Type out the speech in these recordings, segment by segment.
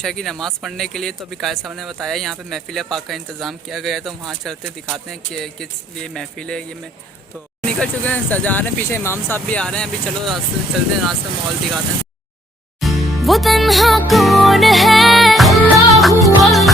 عشاء کی نماز پڑھنے کے لیے تو ابھی قائد صاحب نے بتایا یہاں پہ محفل پاک کا انتظام کیا گیا ہے، تو وہاں چلتے دکھاتے ہیں کہ کس لیے محفل ہے. یہ میں تو نکل چکے ہیں، سجا رہے ہیں، پیچھے امام صاحب بھی آ رہے ہیں. ابھی چلو چلتے ہیں، راستے ماحول دکھاتے ہیں. وہ تنہا کون ہے اللہ اللہ،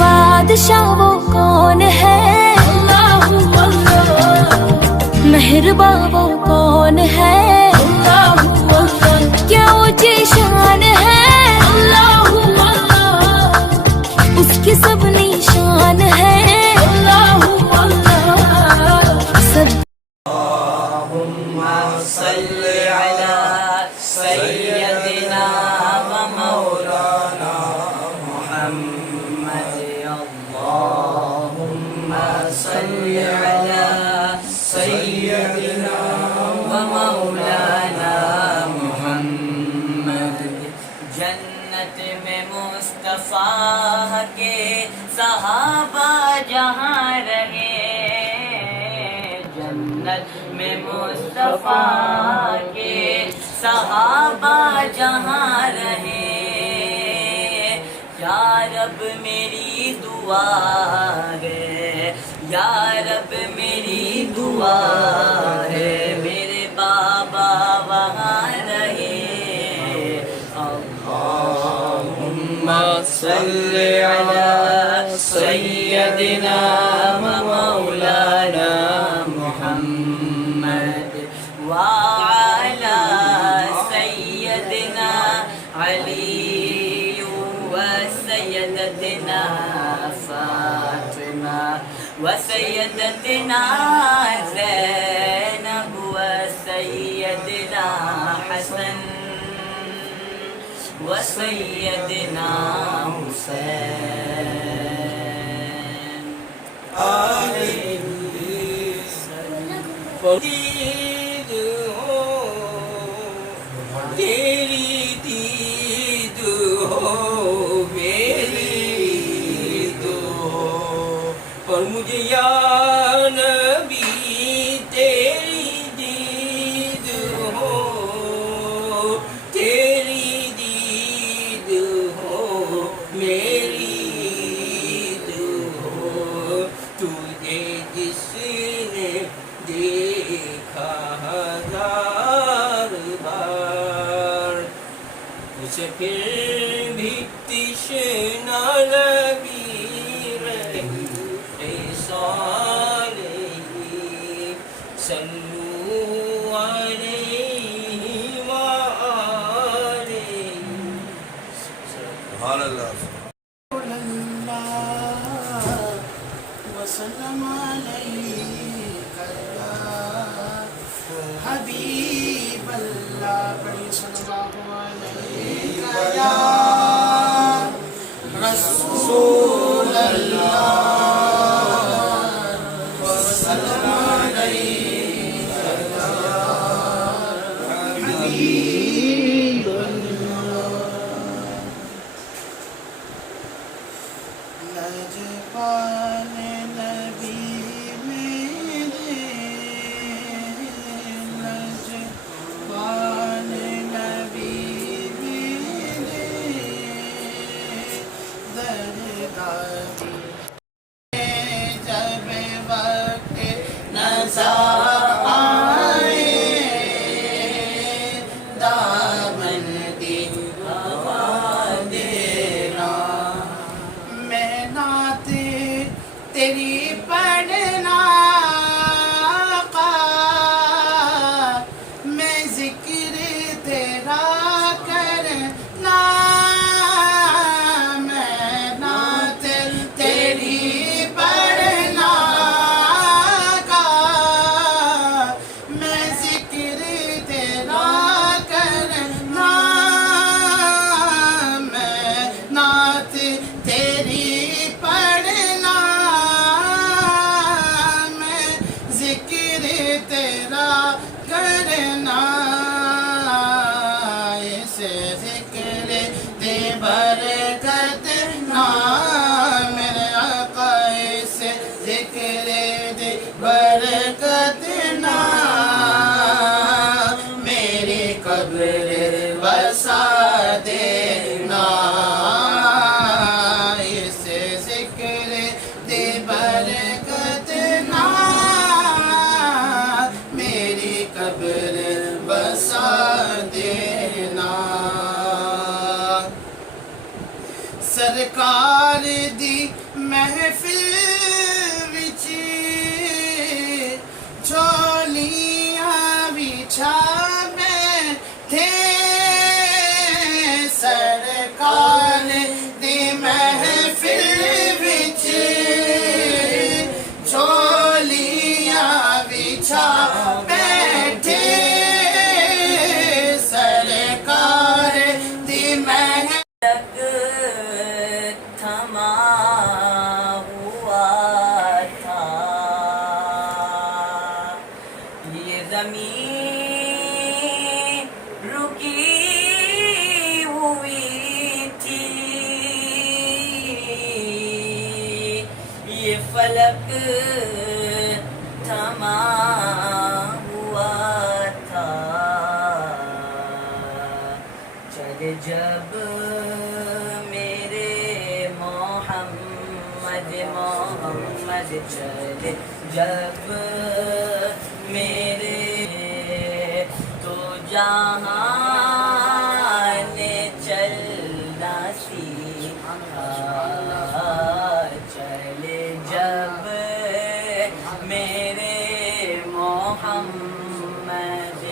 بادشاہ وہ کون ہے اللہ اللہ، مہرباں وہ کون ہے اللہ اللہ، کیا اونچی شان ہے اللہ اللہ، اس کی سب نشان ہے اللہ اللہ. اللهم صل على سيدنا ومولانا محمد. اللهم صل على سيدنا ومولانا محمد. جنت میں مصطفیٰ کے صحابہ جہاں رہے، جنت میں مصطفیٰ کے صحابہ جہاں رہے. یا رب میری دعا ہے، یا رب میری دعا ہے، میرے بابا وہاں رہے. اللہم صل علی سیدنا ومولانا محمد وعلى سيدنا علي وسيدتنا فاطمة وسيدتنا زينب وسيدنا حسن وسيدنا حسين. دید ہو تیری دید ہو میری دید ہو، پر مجھے یا نبی تیری دید ہو، تیری دید ہو میری دید ہو. تجھے جس نے دیکھا ہزار بار، اسے پھر بھی تشنا لگی رہی وصال ہی. صلو علیہ وآلہ. سبحان اللہ. وسلم علیک حبیب اللہ، پڑھی صلی اللہ علیہ یا رسول اللہ. وسلم علیک یا حبیب اللہ. لجپال نبی میرے، لجپال نبی میرے، درگاہ جب وقت نظر آئے، دامن دی ہوا دینا، میں نعت تیری پڑھنا آقا، میں ذکر تیرا کرنا، میں نعت تیری پڑھنا آقا، میں ذکر تیرا کرنا، میں نعت تیری پڑھنا، میں ذکر تیرا کرنا. اس ذکر دے برکت نام میرے آقا، اس ذکر دے برکت نام میری قبر بسا دینا. سرکار دی محفل وچ جھولیاں بچھا بیٹھے سرکار دی محفل وچ جھولیاں بچھا بیٹھے سرکار دی محفل تک تھما ہوا تھا یہ زمین رکی ہوئی تھی یہ فلک تھما ہوا تھا چلے جب میرے محمد چلے جب میرے تو جہاں نے چلنا سیکھا چلے جب میرے محمد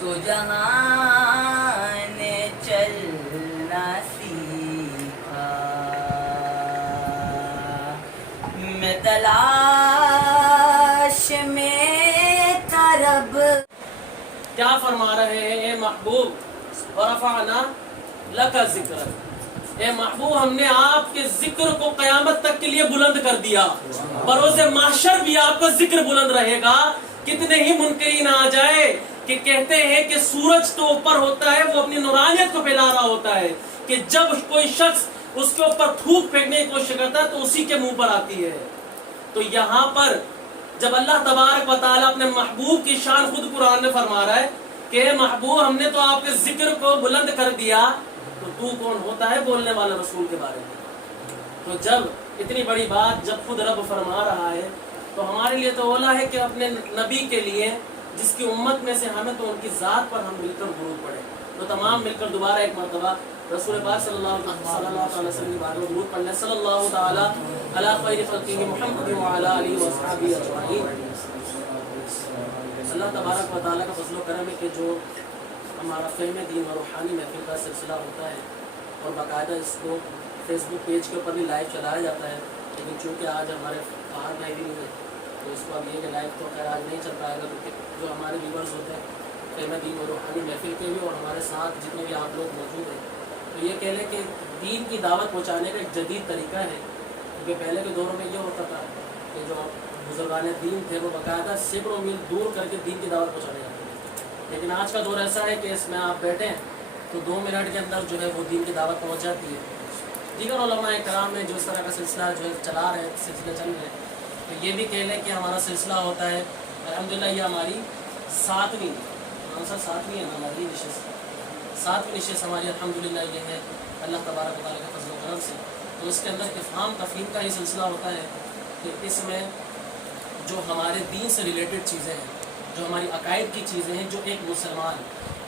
تو جہاں نے چلنا سیکھا میں تلاش میں تھا رب کیا فرما رہے ہیں اے محبوب ورفعنا لک ذکر، اے محبوب ہم نے آپ کے ذکر کو قیامت تک کے لیے بلند کر دیا، بروز محشر بھی آپ کا ذکر بلند رہے گا۔ کتنے ہی منکرین آ جائے کہ کہتے ہیں کہ سورج تو اوپر ہوتا ہے، وہ اپنی نورانیت کو پھیلا رہا ہوتا ہے، کہ جب کوئی شخص اس کے اوپر تھوک پھینکنے کی کوشش کرتا ہے تو اسی کے منہ پر آتی ہے۔ تو یہاں پر جب اللہ تبارک و تعالیٰ اپنے محبوب کی شان خود قرآن میں فرما رہا ہے کہ اے محبوب ہم نے تو آپ کے ذکر کو بلند کر دیا، تو کون ہوتا ہے بولنے والا رسول کے بارے میں؟ تو جب اتنی بڑی بات جب خود رب فرما رہا ہے تو ہمارے لیے تو اولا ہے کہ اپنے نبی کے لیے جس کی امت میں سے ہمیں تو ان کی ذات پر ہم مل کر درود پڑھیں۔ تو تمام مل کر دوبارہ ایک مرتبہ رسول پاک صلی اللہ علیہ وسلم کی بارے میں درود پڑھنا، صلی اللہ تعالیٰ علی خیر خلقہ محمد وعلی آلہ وصحبہ اجمعین۔ اللہ تبارک و تعالیٰ کا فضل و کرم ہے کہ جو ہمارا فہم دین اور روحانی محفل کا سلسلہ ہوتا ہے اور باقاعدہ اس کو فیس بک پیج کے اوپر بھی لائیو چلایا جاتا ہے، لیکن چونکہ آج ہمارے باہر میں بھی نہیں ہے تو اس کو اب یہ کہ لائیو تو خیر آج نہیں چل پائے گا، کیونکہ جو ہمارے ویورز ہوتے ہیں فہم دین اور روحانی محفل کے بھی اور ہمارے ساتھ جتنے بھی آپ لوگ موجود ہیں، تو یہ کہہ لیں کہ دین کی دعوت پہنچانے کا ایک جدید طریقہ ہے، کیونکہ پہلے کے دور میں یہ ہوتا تھا کہ جو بزرگان دین تھے وہ باقاعدہ سینکڑوں میل دور کر کے دین کی دعوت پہنچانے جاتے تھے، لیکن آج کا دور ایسا ہے کہ اس میں آپ بیٹھیں تو 2 منٹ کے اندر جو ہے وہ دین کی دعوت پہنچ جاتی ہے۔ دیگر علماء کرام نے جو اس طرح کا سلسلہ جو ہے چلا رہے ہیں، سلسلے چل رہے ہیں، تو یہ بھی کہہ لیں کہ ہمارا سلسلہ ہوتا ہے الحمدللہ یہ ہماری 7ویں ہے ہماری نشست، 7ویں نشست ہماری الحمدللہ یہ ہے اللہ تبارک و تعالیٰ کے فضل و کرم سے۔ تو اس کے اندر افہام تفہیم کا ہی سلسلہ ہوتا ہے کہ اس میں جو ہمارے دین سے ریلیٹڈ چیزیں ہیں، جو ہماری عقائد کی چیزیں ہیں، جو ایک مسلمان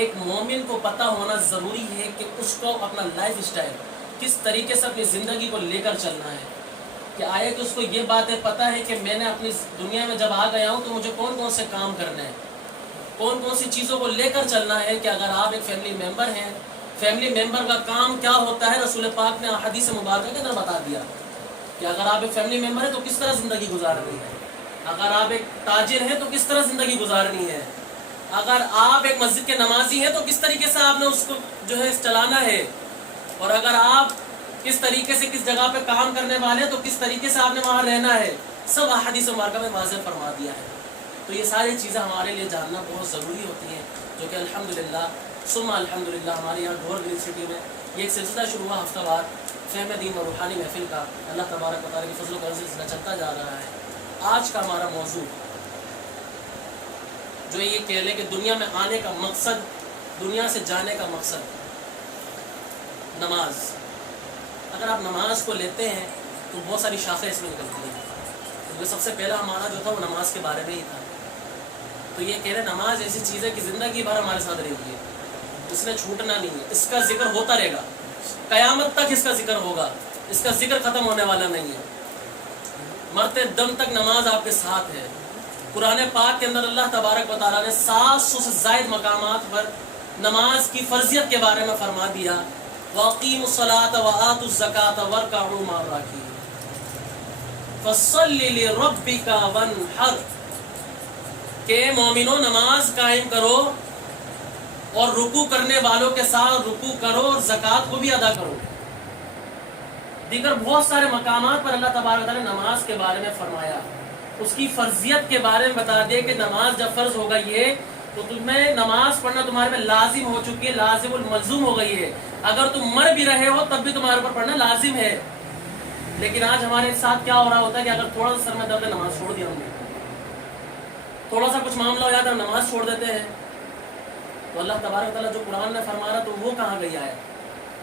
ایک مومن کو پتہ ہونا ضروری ہے کہ اس کو اپنا لائف اسٹائل کس طریقے سے اپنی زندگی کو لے کر چلنا ہے، کہ آئے کہ اس کو یہ باتیں پتہ ہے کہ میں نے اپنی دنیا میں جب آ گیا ہوں تو مجھے کون کون سے کام کرنے ہیں، کون کون سی چیزوں کو لے کر چلنا ہے، کہ اگر آپ ایک فیملی ممبر ہیں، فیملی ممبر کا کام کیا ہوتا ہے رسول پاک نے حدیث مبارکہ کے اندر بتا دیا کہ اگر آپ ایک فیملی ممبر ہیں تو کس طرح زندگی گزارنی ہے، اگر آپ ایک تاجر ہیں تو کس طرح زندگی گزارنی ہے، اگر آپ ایک مسجد کے نمازی ہیں تو کس طریقے سے آپ نے اس کو جو ہے چلانا ہے، اور اگر آپ کس طریقے سے کس جگہ پہ کام کرنے والے ہیں تو کس طریقے سے آپ نے وہاں رہنا ہے، سب حدیث مبارکہ میں واضح فرما دیا ہے۔ تو یہ ساری چیزیں ہمارے لیے جاننا بہت ضروری ہوتی ہیں، جو کہ الحمدللہ ثم الحمدللہ ہمارے یہاں ڈھول یونیورسٹی میں یہ ایک سلسلہ شروع ہوا ہفتہ وار فہم دین اور روحانی محفل کا، اللہ تبارک و تعالیٰ کی فضل و کرم سے سلسلہ چلتا جا رہا ہے۔ آج کا ہمارا موضوع جو یہ کہہ لیں کہ دنیا میں آنے کا مقصد، دنیا سے جانے کا مقصد، نماز۔ اگر آپ نماز کو لیتے ہیں تو بہت ساری شاخیں اس میں نکلتی ہیں، تو سب سے پہلا ہمارا جو تھا وہ نماز کے بارے میں ہی تھا۔ تو یہ کہہ رہے نماز ایسی چیز ہے کہ زندگی بھر ہمارے ساتھ رہے گی، اس نے چھوٹنا نہیں ہے، اس کا ذکر ہوتا رہے گا۔ قیامت تک اس کا ذکر ہوگا، اس کا ذکر ختم ہونے والا نہیں ہے، مرتے دم تک نماز آپ کے ساتھ ہے۔ قرآن پاک کے اندر اللہ تبارک و تعالیٰ نے 700 سے زائد مقامات پر نماز کی فرضیت کے بارے میں فرما دیا، وَأَقِيمُوا الصَّلَاةَ وَآتُوا الزَّكَاةَ وَارْكَعُوا مَعَ الرَّاكِعِينَ فَصَلِّ لِرَبِّكَ وَانْحَرْ، کہ مومنو نماز قائم کرو اور رکوع کرنے والوں کے ساتھ رکوع کرو اور زکوٰۃ کو بھی ادا کرو۔ دیگر بہت سارے مقامات پر اللہ تبارک و تعالیٰ نے نماز کے بارے میں فرمایا، اس کی فرضیت کے بارے میں بتا دے کہ نماز جب فرض ہو گئی ہے تو تمہیں نماز پڑھنا تمہارے پہ لازم ہو چکی ہے، لازم الملزوم ہو گئی ہے، اگر تم مر بھی رہے ہو تب بھی تمہارے اوپر پڑھنا لازم ہے۔ لیکن آج ہمارے ساتھ کیا ہو رہا ہوتا ہے کہ اگر تھوڑا سا سر میں درد ہے نماز چھوڑ دیا ہم نے، تھوڑا سا کچھ معاملہ ہو جاتا ہے ہم نماز چھوڑ دیتے ہیں۔ تو اللہ تبارک و تعالیٰ جو قرآن میں فرما رہا تو وہ کہاں گئی ہے؟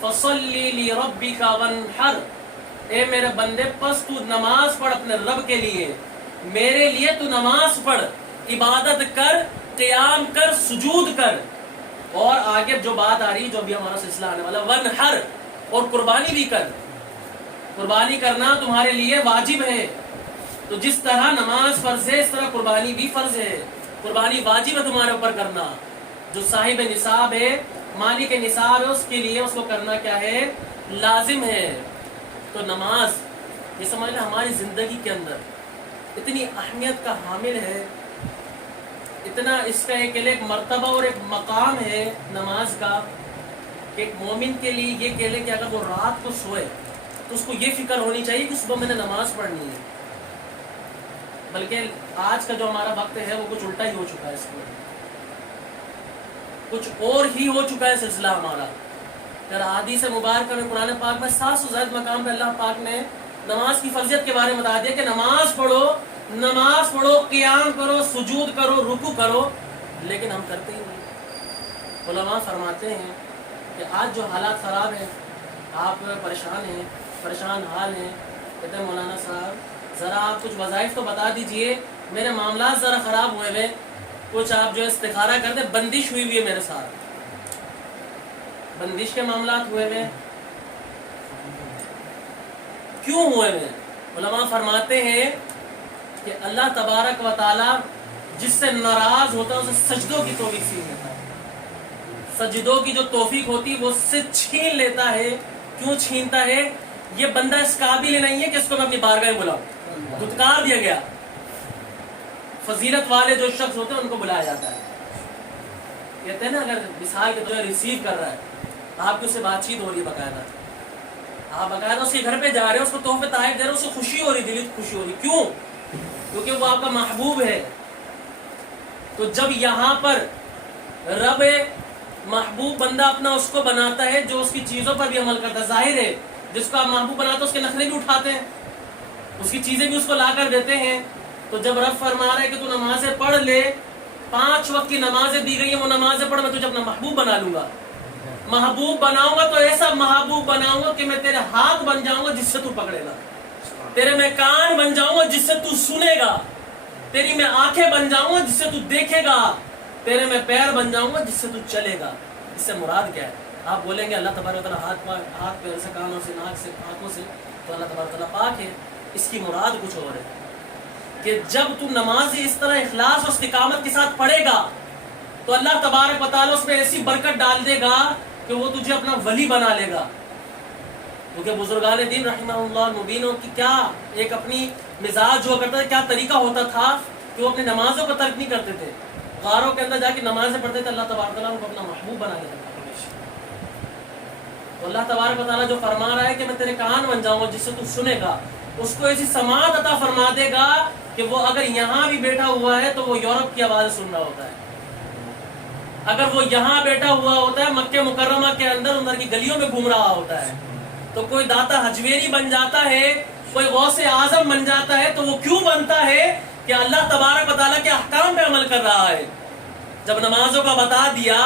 فَصَلِّ لِرَبِّكَ وَانْحَرْ، اے میرے بندے پس تو نماز پڑھ اپنے رب کے لیے، میرے لیے تو نماز پڑھ، عبادت کر، قیام کر، سجود کر۔ اور آگے جو بات آ رہی جو بھی ہمارا سلسلہ آنے والا، وَانْحَرْ، اور قربانی بھی کر۔ قربانی کرنا تمہارے لیے واجب ہے، تو جس طرح نماز فرض ہے اس طرح قربانی بھی فرض ہے، قربانی واجب ہے تمہارے اوپر کرنا۔ جو صاحب نصاب ہے، مالک نصاب ہے، اس کے لیے اس کو کرنا کیا ہے؟ لازم ہے۔ تو نماز یہ سمجھ لیں ہماری زندگی کے اندر اتنی اہمیت کا حامل ہے، اتنا اس کا ایک مرتبہ اور ایک مقام ہے نماز کا، کہ ایک مومن کے لیے یہ کہہ لے کہ اگر وہ رات کو سوئے تو اس کو یہ فکر ہونی چاہیے کہ صبح میں نے نماز پڑھنی ہے۔ بلکہ آج کا جو ہمارا وقت ہے وہ کچھ الٹا ہی ہو چکا ہے، اس کو کچھ اور ہی ہو چکا ہے سلسلہ ہمارا۔ اگر حدیث مبارکہ میں قرآن پاک میں 700 سے زائد مقام پہ اللہ پاک نے نماز کی فرضیت کے بارے میں بتا دیا کہ نماز پڑھو، قیام کرو، سجود کرو، رکوع کرو، لیکن ہم کرتے ہی نہیں۔ علماء فرماتے ہیں کہ آج جو حالات خراب ہیں، آپ پریشان حال ہیں، کہتے ہیں مولانا صاحب ذرا آپ کچھ وظائف تو بتا دیجئے، میرے معاملات ذرا خراب ہوئے ہوئے، کچھ آپ جو استخارہ کر دیں، بندش ہوئی ہوئی ہے میرے ساتھ، بندش کے معاملات ہوئے ہوئے، کیوں ہوئے ہوئے؟ علماء فرماتے ہیں کہ اللہ تبارک و تعالی جس سے ناراض ہوتا ہے اسے سجدوں کی توفیق چھین لیتا ہے، سجدوں کی جو توفیق ہوتی ہے وہ اس سے چھین لیتا ہے۔ کیوں چھینتا ہے؟ یہ بندہ اس قابل نہیں ہے کہ اس کو میں اپنی بارگاہ میں بلاؤں، دھتکار دیا گیا۔ فضیلت والے جو شخص ہوتے ہیں ان کو بلایا جاتا ہے، کہتے ہیں نا اگر مثال کے طور پر ریسیو کر رہا ہے، آپ کی اس سے بات چیت ہو رہی ہے، باقاعدہ آپ باقاعدہ اس کے گھر پہ جا رہے ہیں، اس کو تحفے تحائف دے رہے ہیں، اس کو خوشی ہو رہی، دلی خوشی ہو رہی، کیوں؟ کیونکہ وہ آپ کا محبوب ہے۔ تو جب یہاں پر رب محبوب بندہ اپنا اس کو بناتا ہے جو اس کی چیزوں پر بھی عمل کرتا ہے، ظاہر ہے جس کو آپ محبوب بناتے ہیں اس کے نخرے بھی اٹھاتے ہیں، اس کی چیزیں بھی اس کو لا کر دیتے ہیں۔ تو جب رب فرما رہا ہے کہ تو نمازیں پڑھ لے، 5 وقت کی نمازیں دی گئی ہیں، وہ نمازیں پڑھ، میں تجھے اپنا محبوب بنا لوں گا، محبوب بناؤں گا تو ایسا محبوب بناؤں گا کہ میں تیرے ہاتھ بن جاؤں گا جس سے تو پکڑے گا، تیرے میں کان بن جاؤں گا جس سے تو سنے گا، تیری میں آنکھیں بن جاؤں گا جس سے تو دیکھے گا، تیرے میں پیر بن جاؤں گا جس سے تو چلے گا۔ اس سے مراد کیا ہے؟ آپ بولیں گے اللہ تبارک و تعالیٰ ہاتھ پیر سے، کانوں سے، ناک سے، آنکھوں سے، تو اللہ تبارک و تعالیٰ پاک ہے۔ اس کی مراد کچھ اور ہے کہ جب تو نماز اس طرح اخلاص اور استقامت کے ساتھ پڑھے گا تو اللہ تبارک و تعالیٰ اس میں ایسی برکت ڈال دے گا کہ وہ تجھے اپنا ولی بنا لے گا۔ کیونکہ بزرگان دین رحمہ اللہ مبینوں کی کیا ایک اپنی مزاج ہوا کرتا تھا، کیا طریقہ ہوتا تھا کہ وہ اپنی نمازوں کو ترک نہیں کرتے تھے، غاروں کے اندر جا کے نمازیں پڑھتے تھے، اللہ تبارک و تعالیٰ ان کو اپنا محبوب بنا لیتا تھا۔ تو اللہ تبارک و تعالیٰ جو فرما رہا ہے کہ میں تیرے کان بن جاؤں گا جس سے تو سنے گا، اس کو ایسی سماعت عطا فرما دے گا کہ وہ اگر یہاں بھی بیٹھا ہوا ہے تو وہ یورپ کی آواز سن رہا ہوتا ہے، اگر وہ یہاں بیٹھا ہوا ہوتا ہے مکہ مکرمہ کے اندر کی گلیوں میں گھوم رہا ہوتا ہے، تو کوئی داتا حجویری بن جاتا ہے، کوئی غوث اعظم بن جاتا ہے، تو وہ کیوں بنتا ہے؟ کہ اللہ تبارک و تعالیٰ کے احکام پہ عمل کر رہا ہے۔ جب نمازوں کا بتا دیا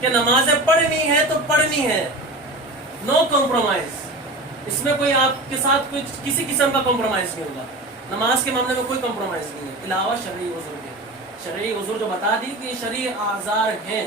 کہ نمازیں پڑھنی ہے تو پڑھنی ہے، نو کمپرومائز، اس میں کوئی آپ کے ساتھ کوئی کسی قسم کا کمپرومائز نہیں ہوگا، نماز کے معاملے میں کوئی کمپرومائز نہیں ہے، علاوہ شرعی عذر کے۔ شرعی عذر جو بتا دی کہ یہ شرعی اعذار ہیں،